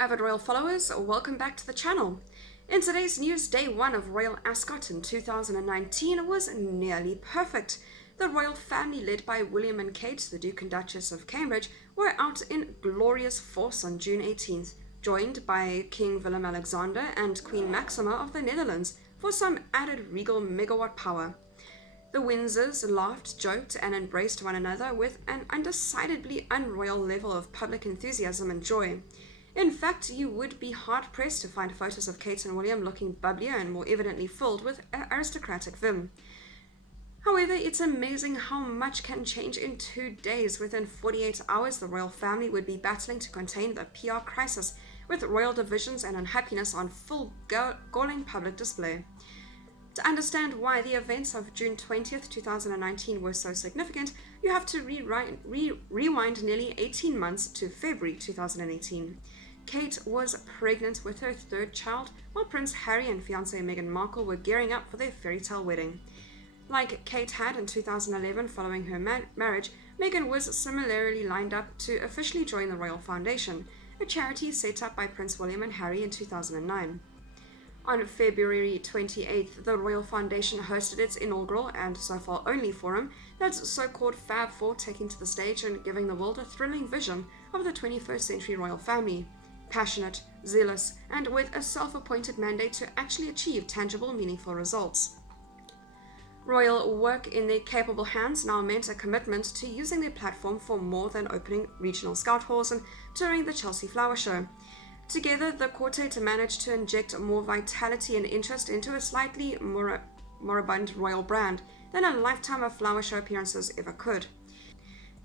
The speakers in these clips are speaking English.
avid royal followers, welcome back to the channel. In today's news, day one of Royal Ascot in 2019 was nearly perfect. The royal family led by William and Kate, the Duke and Duchess of Cambridge, were out in glorious force on June 18th, joined by King Willem-Alexander and Queen Maxima of the Netherlands for some added regal megawatt power. The Windsors laughed, joked, and embraced one another with an undecidedly unroyal level of public enthusiasm and joy. In fact, you would be hard-pressed to find photos of Kate and William looking bubblier and more evidently filled with aristocratic vim. However, it's amazing how much can change in 2 days. Within 48 hours, the royal family would be battling to contain the PR crisis, with royal divisions and unhappiness on full galling public display. To understand why the events of June 20th, 2019 were so significant, you have to rewind nearly 18 months to February 2018. Kate was pregnant with her third child, while Prince Harry and fiancée Meghan Markle were gearing up for their fairy tale wedding. Like Kate had in 2011 following her marriage, Meghan was similarly lined up to officially join the Royal Foundation, a charity set up by Prince William and Harry in 2009. On February 28th, the Royal Foundation hosted its inaugural and so far only forum, that's so-called Fab Four, taking to the stage and giving the world a thrilling vision of the 21st century royal family. Passionate, zealous, and with a self-appointed mandate to actually achieve tangible, meaningful results. Royal work in their capable hands now meant a commitment to using their platform for more than opening regional scout halls and touring the Chelsea Flower Show. Together, the quartet managed to inject more vitality and interest into a slightly moribund royal brand than a lifetime of flower show appearances ever could.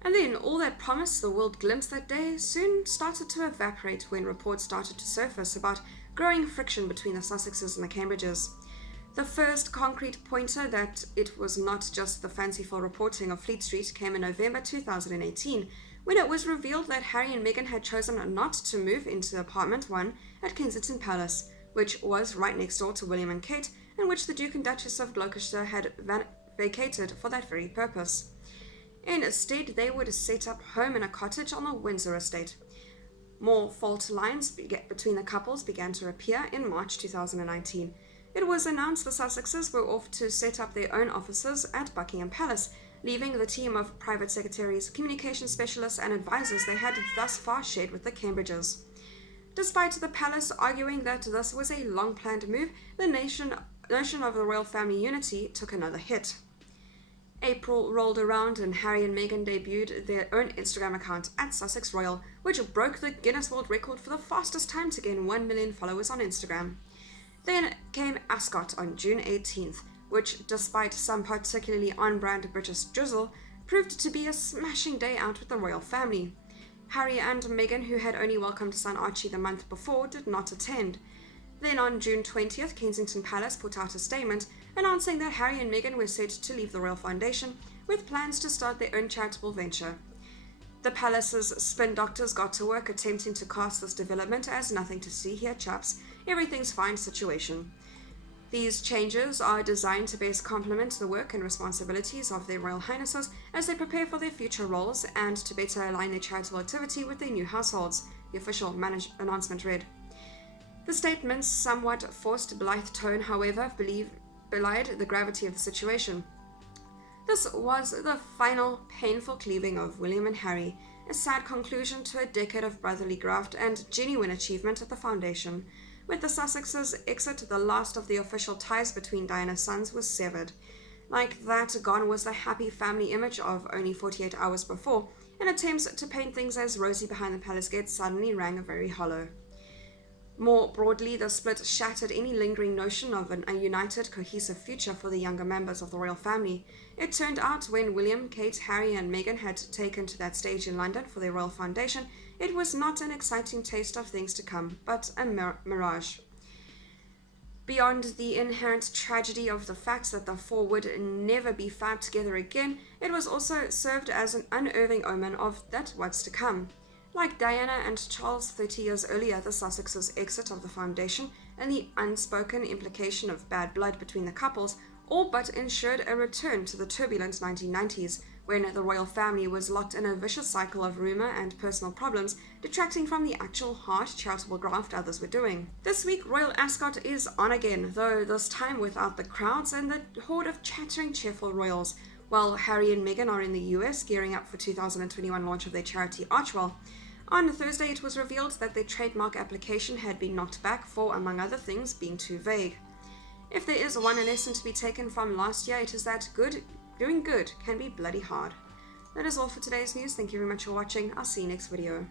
And then all that promise the world glimpsed that day soon started to evaporate when reports started to surface about growing friction between the Sussexes and the Cambridges. The first concrete pointer that it was not just the fanciful reporting of Fleet Street came in November 2018, when it was revealed that Harry and Meghan had chosen not to move into apartment 1 at Kensington Palace, which was right next door to William and Kate, and which the Duke and Duchess of Gloucestershire had vacated for that very purpose. Instead, they would set up home in a cottage on the Windsor estate. More fault lines between the couples began to appear in March 2019. It was announced the Sussexes were off to set up their own offices at Buckingham Palace, leaving the team of private secretaries, communication specialists and advisors they had thus far shared with the Cambridges. Despite the palace arguing that this was a long-planned move, the notion of the royal family unity took another hit. April rolled around and Harry and Meghan debuted their own Instagram account at Sussex Royal, which broke the Guinness World Record for the fastest time to gain 1 million followers on Instagram. Then came Ascot on June 18th, which, despite some particularly on-brand British drizzle, proved to be a smashing day out with the royal family. Harry and Meghan, who had only welcomed son Archie the month before, did not attend. Then on June 20th, Kensington Palace put out a statement announcing that Harry and Meghan were set to leave the Royal Foundation with plans to start their own charitable venture. The palace's spin doctors got to work attempting to cast this development as nothing to see here, chaps, everything's fine situation. These changes are designed to best complement the work and responsibilities of their Royal Highnesses as they prepare for their future roles and to better align their charitable activity with their new households, the official announcement read. The statement's somewhat forced, blithe tone, however, belied the gravity of the situation. This was the final, painful cleaving of William and Harry, a sad conclusion to a decade of brotherly graft and genuine achievement at the Foundation. With the Sussexes' exit, the last of the official ties between Diana's sons was severed. Like that, gone was the happy family image of only 48 hours before, and attempts to paint things as rosy behind the palace gates suddenly rang very hollow. More broadly, the split shattered any lingering notion of a united, cohesive future for the younger members of the royal family. It turned out when William, Kate, Harry and Meghan had taken to that stage in London for their Royal Foundation, it was not an exciting taste of things to come, but a mirage. Beyond the inherent tragedy of the fact that the four would never be fabbed together again, it was also served as an unnerving omen of that what's to come. Like Diana and Charles 30 years earlier, the Sussexes' exit of the Foundation and the unspoken implication of bad blood between the couples all but ensured a return to the turbulent 1990s, when the royal family was locked in a vicious cycle of rumour and personal problems, detracting from the actual harsh charitable graft others were doing. This week, Royal Ascot is on again, though this time without the crowds and the horde of chattering, cheerful royals, while Harry and Meghan are in the US gearing up for 2021 launch of their charity Archewell. On Thursday, it was revealed that their trademark application had been knocked back for, among other things, being too vague. If there is one lesson to be taken from last year, it is that doing good can be bloody hard. That is all for today's news. Thank you very much for watching. I'll see you next video.